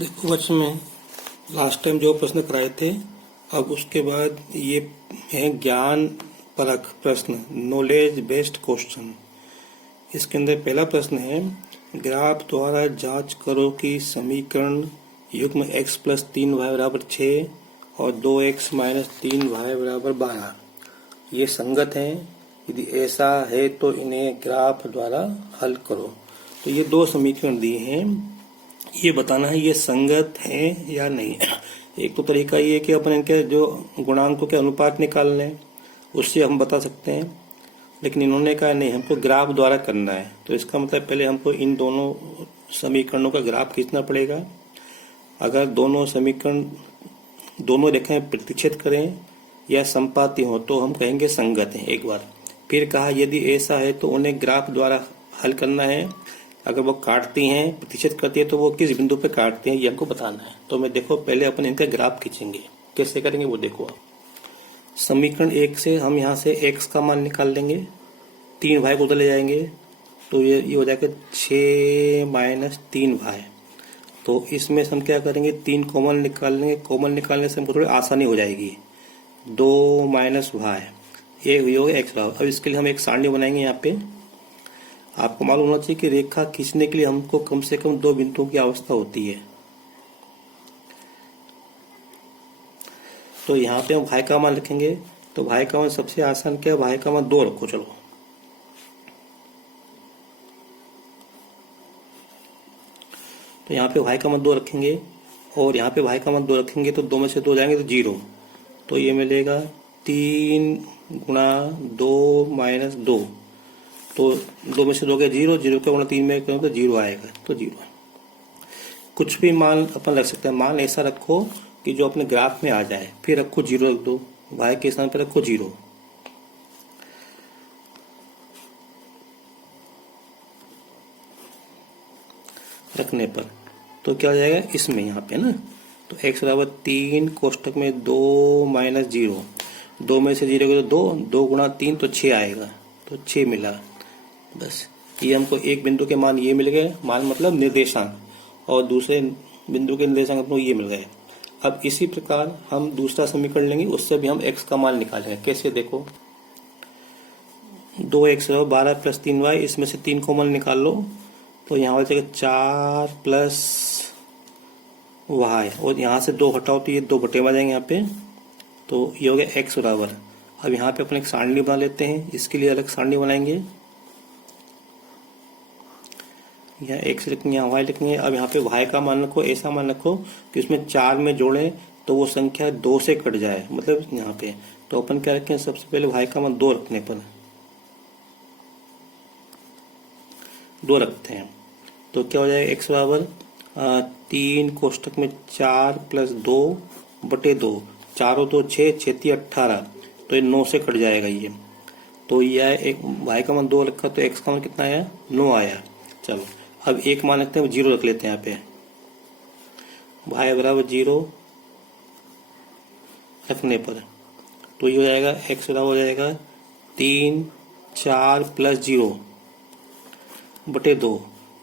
देखो बच्चों में लास्ट टाइम जो प्रश्न कराए थे, अब उसके बाद ये है ज्ञान परक प्रश्न, नॉलेज बेस्ड क्वेश्चन। इसके अंदर पहला प्रश्न है, ग्राफ द्वारा जांच करो कि समीकरण युग्म x प्लस 3y बराबर 6 और 2x माइनस 3y बराबर 12 ये संगत हैं। यदि ऐसा है तो इन्हें ग्राफ द्वारा हल करो। तो ये दो समीकरण दिए हैं, ये बताना है ये संगत है या नहीं। एक तो तरीका ये है कि अपन इनके जो गुणांकों के अनुपात निकाल लें, उससे हम बता सकते हैं, लेकिन इन्होंने कहा नहीं, हमको ग्राफ द्वारा करना है। तो इसका मतलब पहले हमको इन दोनों समीकरणों का ग्राफ खींचना पड़ेगा। अगर दोनों समीकरण दोनों रेखाएं प्रतिच्छेद करें या संपाती हो तो हम कहेंगे संगत है। एक बार फिर कहा यदि ऐसा है तो उन्हें ग्राफ द्वारा हल करना है। अगर वो काटती हैं, प्रतिशत करती है, तो वो किस बिंदु पे काटती हैं ये हमको बताना है। तो मैं देखो पहले अपन इनका ग्राफ खींचेंगे, कैसे करेंगे वो देखो आप। समीकरण 1 से हम यहाँ से x का मान निकाल लेंगे, 3y को उधर ले जाएंगे तो ये हो जाएगा 6 माइनस 3y। तो इसमें से हम क्या करेंगे, 3 कॉमन निकाल लेंगे। कॉमन निकालने से हमको थोड़ी आसानी हो जाएगी। 2 माइनस y ये होगा x। अब इसके लिए हम एक सारणी बनाएंगे। यहाँ पे आपको मालूम होना चाहिए कि रेखा खींचने के लिए हमको कम से कम 2 बिंदुओं की आवश्यकता होती है। तो यहाँ पे हम y का मान रखेंगे। तो y का मान सबसे आसान क्या है, y का मान 2 रखो। चलो तो यहाँ पे y का मान 2 रखेंगे और यहाँ पे y का मान 2 रखेंगे तो 2 में से 2 जाएंगे तो 0। तो ये मिलेगा 3 गुणा 2 माइनस 2। तो 2 में से 2 गया 0, 0 का गुणा 3 में करो तो 0 आएगा। तो 0 कुछ भी मान अपन रख सकते हैं। मान ऐसा रखो कि जो अपने ग्राफ में आ जाए, फिर रखो 0 रख दो, y के स्थान पर रखो 0। रखने पर तो क्या हो जाएगा इसमें, यहाँ पे ना, तो x बराबर 3 कोष्टक में 2 माइनस 0। 2 में से 0 गया तो 2 गुणा 3 तो 6 आएगा। तो 6 मिला। बस ये हमको एक बिंदु के मान ये मिल गए, मान मतलब निर्देशांक, और दूसरे बिंदु के निर्देशांक अपने ये मिल गए। अब इसी प्रकार हम दूसरा समीकरण लेंगे, उससे भी हम x का मान निकालेंगे। कैसे देखो, 2x 12 प्लस 3y, इसमें से 3 कॉमन निकाल लो तो यहाँ हो जाएगा 4 प्लस y, और यहाँ से 2 हटाओ तो ये 2 बटे में आ जाएंगे यहाँ पे। तो ये हो गया x बराबर। अब यहाँ पे अपन एक सारणी बना लेते हैं, इसके लिए अलग सारणी बनाएंगे। यहाँ x लिखेंगे, यहाँ y लिखेंगे। अब यहाँ पे y का मान रखो, ऐसा मान रखो कि उसमें 4 में जोड़ें तो वो संख्या 2 से कट जाए, मतलब यहाँ पे। तो अपन क्या रखें, सबसे पहले y का मान 2 रखने पर 2 रखते हैं तो क्या हो जाएगा, x बराबर 3 कोष्टक में 4 प्लस 2 बटे 2। 4 और 2 6, 6 18, तो ये 9 से कट जाएगा ये। तो यह एक y का मान 2 रखा तो x का मान कितना आया, 9 आया। चलो अब एक मान रखते हैं, 0 रख लेते हैं यहाँ पे। y बराबर 0 रखने पर तो ये हो जाएगा x बराबर हो जाएगा 3 4 प्लस 0 बटे 2।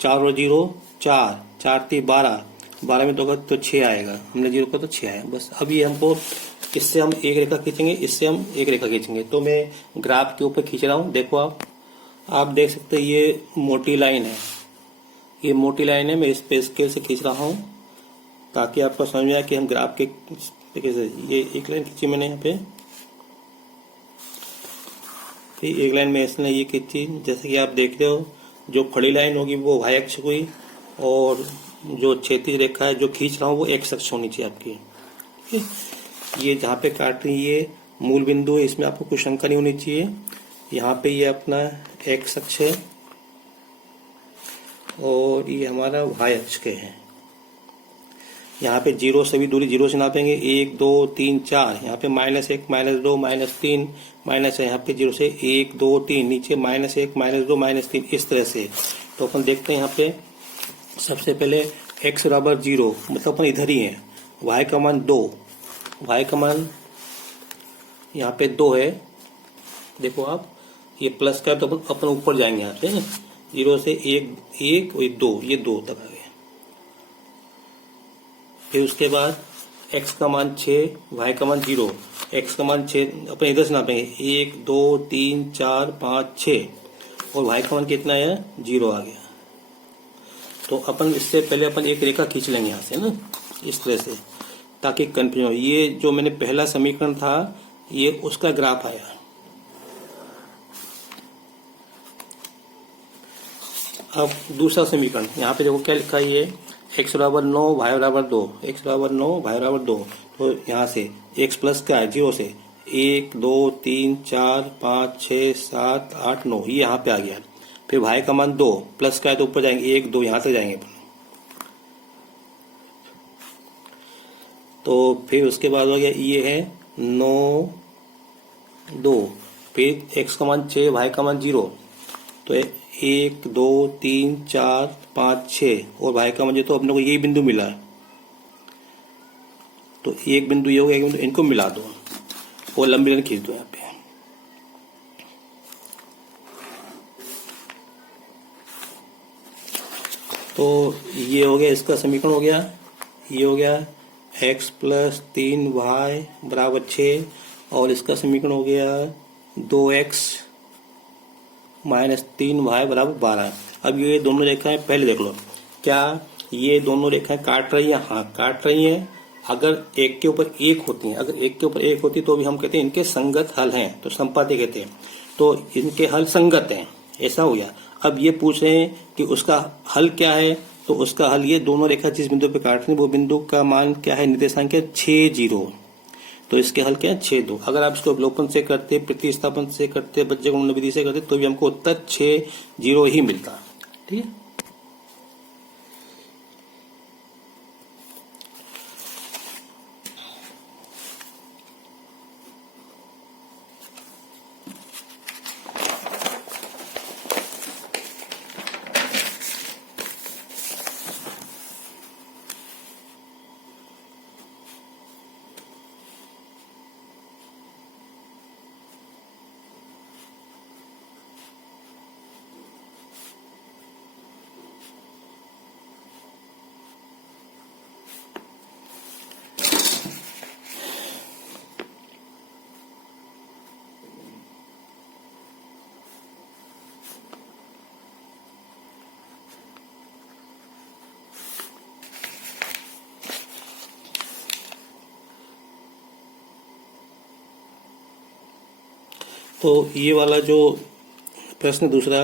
4 और 0 4, 4 3 12, 12 में 2 का तो 6 आएगा। हमने 0 को तो 6 आया। बस अब ये हमको, इससे हम एक रेखा खींचेंगे, इससे हम एक रेखा खींचेंगे। तो मैं ग्राफ के ऊपर खींच रहा हूँ। देखो आप देख सकते हैं ये मोटी लाइन है, ये मोटी लाइन है। मैं इस पे स्केल से खींच रहा हूँ ताकि आपको समझ में आए कि हम ग्राफ के कैसे। ये एक लाइन खींची मैंने यहाँ पे, एक लाइन में इसने ये खींची। जैसे कि आप देख रहे हो, जो खड़ी लाइन होगी वो y अक्ष हुई, और जो क्षैतिज रेखा है जो खींच रहा हूँ वो x अक्ष होनी चाहिए आपकी। ये जहाँ पे काट रही है ये मूल बिंदु है, इसमें आपको कोई शंका नहीं होनी चाहिए। यहाँ पे ये अपना x अक्ष है और ये हमारा y अक्ष के है। यहाँ पे 0 सभी दूरी 0 से नापेंगे, 1 2 3 4। यहाँ पे -1 -2 -3 माइनस है। यहाँ पे 0 से 1 2 3, नीचे -1 -2 -3, इस तरह से। तो अपन देखते हैं यहाँ पे सबसे पहले x बराबर 0, मतलब अपन इधर ही है। y का मान 2, y का मान यहाँ पे 2 है। देखो आप, ये प्लस का तो अपन ऊपर जाएंगे यहाँ पे 0 से 1 1 और 2, ये 2 तक आ गया। फिर उसके बाद x का मान 6, y का मान 0। x का मान 6 अपने इधर से नापेंगे, 1 2 3 4 5 6, और y का मान कितना है, 0 आ गया। तो अपन इससे पहले अपन एक रेखा खींच लेंगे यहाँ से ना, इस तरह से, ताकि कंफ्यूजन हो। ये जो मैंने पहला समीकरण था ये उसका ग्राफ आया। अब दूसरा समीकरण यहाँ पे देखो क्या लिखा है, ये x बराबर 9 y बराबर 2, x बराबर 9 y बराबर 2। तो यहाँ से x प्लस क्या है, 0 से 1 2 3 4 5 6 7 8 9, ये यहाँ पे आ गया। फिर y का मान 2 प्लस का है तो ऊपर जाएंगे 1 2 यहाँ तक जाएंगे। तो फिर उसके बाद हो गया ये है 9 2, फिर x का मान 6 y का मान 0। तो 1 2 3 4 5 6 और y का मान 0, तो अपने को यही बिंदु मिला है। तो एक बिंदु ये होगा, एक बिंदु, इनको मिला दो और लंबी लाइन खींच दो यहाँ पे। तो ये हो गया, इसका समीकरण हो गया। ये हो गया x प्लस 3y बराबर 6, और इसका समीकरण हो गया 2x माइनस 3y बराबर 12। अब ये दोनों रेखाएं पहले देख लो, क्या ये दोनों रेखाएं काट रही हैं? हाँ काट रही हैं। अगर एक के ऊपर एक होती हैं, अगर एक के ऊपर एक होती तो भी हम कहते हैं इनके संगत हल हैं, तो संपाती कहते हैं। तो इनके हल संगत हैं, ऐसा हो गया। अब ये पूछ रहे हैं कि उसका हल क्या है, तो उसका हल ये दोनों रेखा जिस बिंदु पे काट रही है वो बिंदु का मान क्या है, निर्देशांक है 6 0। तो इसके हल क्या है, 6 2। अगर आप इसको अवलोकन से करते, प्रतिस्थापन से करते, बज्रगुणन विधि से करते तो भी हमको उत्तर 6 0 ही मिलता। ठीक है। तो ये वाला जो प्रश्न दूसरा,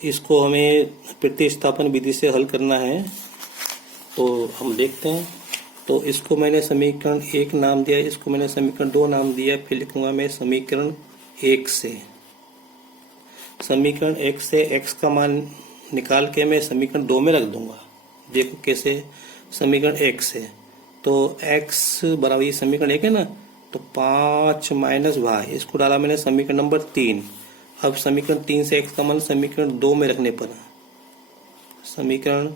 इसको हमें प्रतिस्थापन विधि से हल करना है। तो हम देखते हैं। तो इसको मैंने समीकरण 1 नाम दिया, इसको मैंने समीकरण 2 नाम दिया, फिर लिखूंगा मैं समीकरण 1 से। समीकरण 1 से x का मान निकाल के मैं समीकरण 2 में रख दूंगा। देखो कैसे, समीकरण 1 से तो x बराबर, ये समीकरण 1 है ना, तो 5 माइनस y, इसको डाला मैंने समीकरण नंबर 3। अब समीकरण 3 से x का मान समीकरण 2 में रखने पर, समीकरण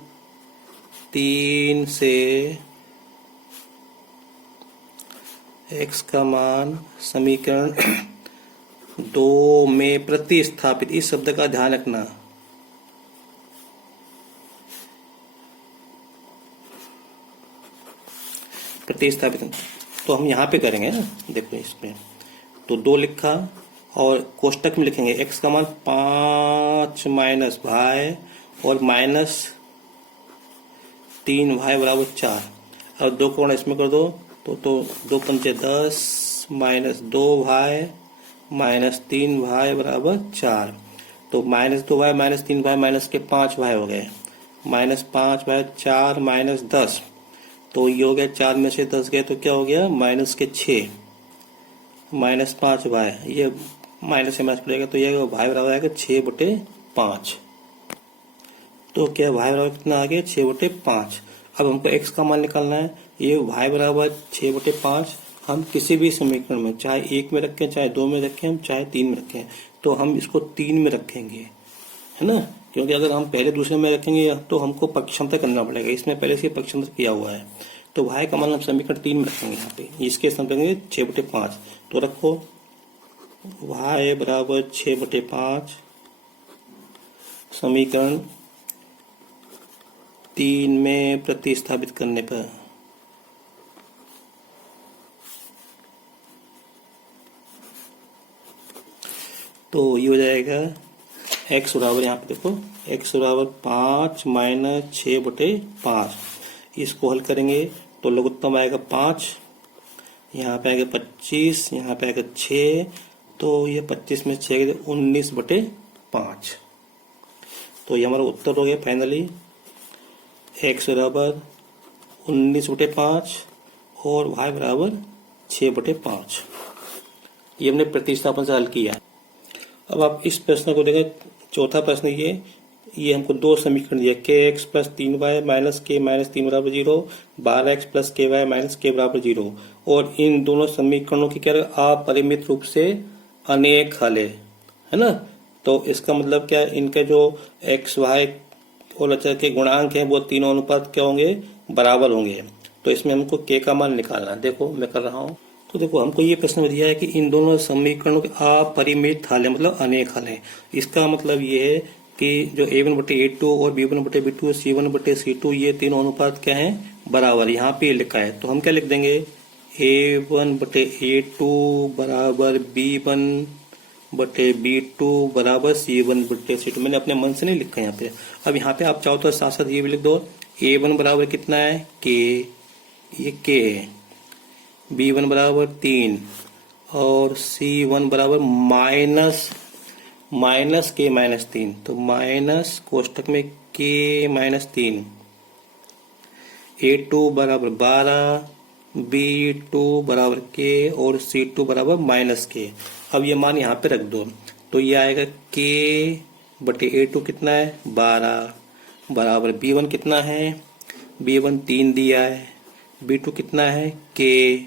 3 से x का मान समीकरण 2 में प्रतिस्थापित, इस शब्द का ध्यान रखना, प्रतिस्थापित। तो हम यहाँ पे करेंगे ना, देखो इसमें तो 2 लिखा और कोष्टक में लिखेंगे x का मान 5 माइनस y और माइनस 3y बराबर 4। अब 2 कोण इसमें कर दो, तो 2 पंचे 10 माइनस 2y माइनस 3y बराबर 4। तो minus 2y minus 3y minus के 5y हो गए, माइनस 5y 4 माइनस 10। तो ये हो गया, 4 में से 10 गए तो क्या हो गया, माइनस के 6 माइनस 5y, ये माइनस से माइनस पड़ेगा तो ये y बराबर आएगा 6/5। तो क्या y बराबर कितना आ गया, 6/5। अब हमको x का मान निकालना है। ये y बराबर 6/5 हम किसी भी समीकरण में, चाहे 1 में रखें, चाहे 2 में रखें, चाहे 3 में रखें, तो हम इसको 3 में रखेंगे, है ना। क्योंकि अगर हम पहले दूसरे में रखेंगे तो हमको पक्षांतर करना पड़ेगा, इसमें पहले से पक्षांतर किया हुआ है। तो y का मान हम समीकरण 3 में रखेंगे, यहाँ पे इसके स्थान पर रखेंगे 6/5। तो रखो y बराबर 6/5 समीकरण 3 में प्रतिस्थापित करने पर तो ये हो जाएगा x बराबर, यहाँ पे देखो x बराबर 5 माइनस 6/5। इसको हल करेंगे तो लघुत्तम आएगा 5, यहाँ पे आएगा 25, यहाँ पे आएगा 6, तो ये 25 में 6 19/5। तो ये हमारा उत्तर हो गया फाइनली x बराबर 19/5 और y बराबर 6/5। ये हमने प्रतिस्थापन से हल किया। अब आप इस प्रश्न को देखें, चौथा प्रश्न ये हमको दो समीकरण दिया, kx plus 3y minus k minus 3 बराबर 0, 12x plus ky minus k बराबर 0, और इन दोनों समीकरणों की क्या अपरिमित रूप से अनेक हल है ना। तो इसका मतलब क्या है, इनके जो x y और अचर के गुणांक हैं वो तीनों अनुपात क्या होंगे, बराबर होंगे। तो इसमें हमको k का मान निकालना है। देखो मैं कर रहा हूँ। तो देखो हमको ये प्रश्न दिया है कि इन दोनों समीकरणों के अपरिमित हल है, मतलब अनेक हल है। इसका मतलब ये है कि जो a1/a2 और b1/b2 c1/c2 ये तीनों अनुपात क्या है, बराबर। यहाँ पे लिखा है तो हम क्या लिख देंगे, a1/a2 बराबर b1/b2 बराबर c1/c2। मैंने अपने मन से नहीं लिखा यहाँ पे। अब यहाँ पे आप चाहो तो साथ साथ ये भी लिख दो, a1 बराबर कितना है, k, ये k है, b1 बराबर 3 और c1 बराबर माइनस k माइनस 3। तो माइनस कोष्टक में k माइनस 3, a2 बराबर 12, b2 बराबर k और c2 बराबर माइनस k। अब ये मान यहाँ पे रख दो तो ये आएगा k/a2 कितना है, 12 बराबर b1 कितना है, b1 3 दिया है, b2 कितना है, k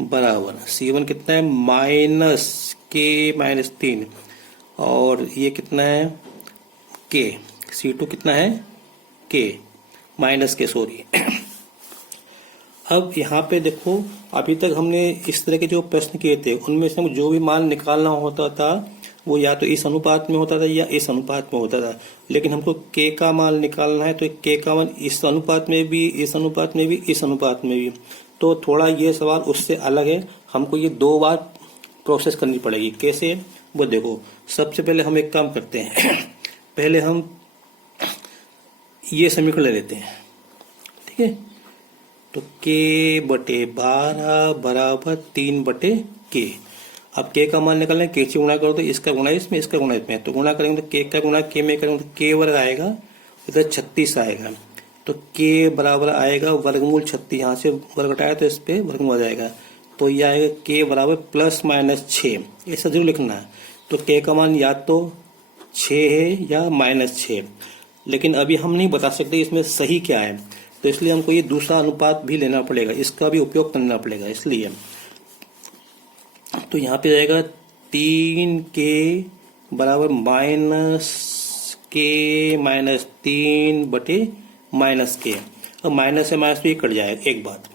बराबर c1 कितना है, माइनस k माइनस 3, और ये कितना है, k, c2 कितना है, k माइनस k, सॉरी। अब यहाँ पे देखो, अभी तक हमने इस तरह के जो प्रश्न किए थे उनमें से जो भी मान निकालना होता था वो या तो इस अनुपात में होता था या इस अनुपात में होता था। लेकिन हमको k का मान निकालना है तो k का मान इस अनुपात में भी, इस अनुपात में भी, इस अनुपात में भी। तो थोड़ा ये सवाल उससे अलग है, हमको ये 2 बार प्रोसेस करनी पड़ेगी। कैसे, वो देखो। सबसे पहले हम एक काम करते हैं पहले हम ये समीकरण ले लेते हैं, ठीक है। तो k/12 बराबर 3/k। अब k का मान निकालना है, k से गुणा करो तो इसका गुणा इसमें, इसका गुणा इसमें, तो गुणा करेंगे तो k का गुणा k में करेंगे तो k वर्ग आएगा, इधर 36 आएगा। तो k बराबर आएगा वर्गमूल 36, यहाँ से वर्ग घटाया तो इस पे वर्गमूल आ जाएगा। तो ये आएगा k बराबर प्लस माइनस 6, ऐसा जरूर लिखना है। तो k का मान या तो 6 है या माइनस 6, लेकिन अभी हम नहीं बता सकते इसमें सही क्या है, तो इसलिए हमको ये दूसरा अनुपात भी लेना पड़ेगा, इसका भी उपयोग करना पड़ेगा। इसलिए तो यहाँ पे जाएगा 3k बराबर माइनस k माइनस 3/-k। अब माइनस से माइनस भी कट जाएगा एक बात।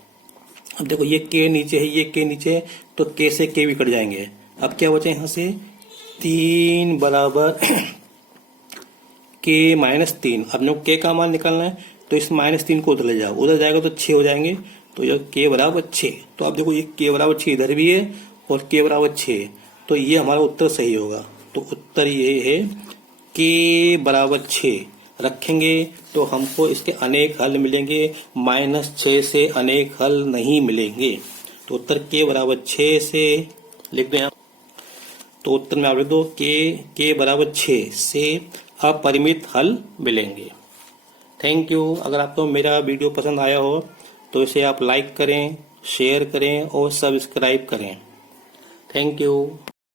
अब देखो ये k नीचे है, ये k नीचे है, तो k से k भी कट जाएंगे। अब क्या बचे यहाँ से, 3 बराबर k माइनस 3। अब जब k का मान निकालना है तो इस माइनस 3 को उधर ले जाओ, उधर जाएगा तो 6 हो जाएंगे। तो ये k बराबर 6। तो आप देखो ये k बराबर 6 इधर भी है और k बराबर 6, तो ये हमारा उत्तर सही होगा। तो उत्तर ये है k बराबर 6 रखेंगे तो हमको इसके अनेक हल मिलेंगे, -6 से अनेक हल नहीं मिलेंगे। तो उत्तर k बराबर 6 से लिख दें। तो उत्तर में आप लिख दो k बराबर 6 से अपरिमित हल मिलेंगे। Thank you. अगर आपको मेरा वीडियो पसंद आया हो तो इसे आप लाइक करें, शेयर करें और सब्सक्राइब करें। Thank you.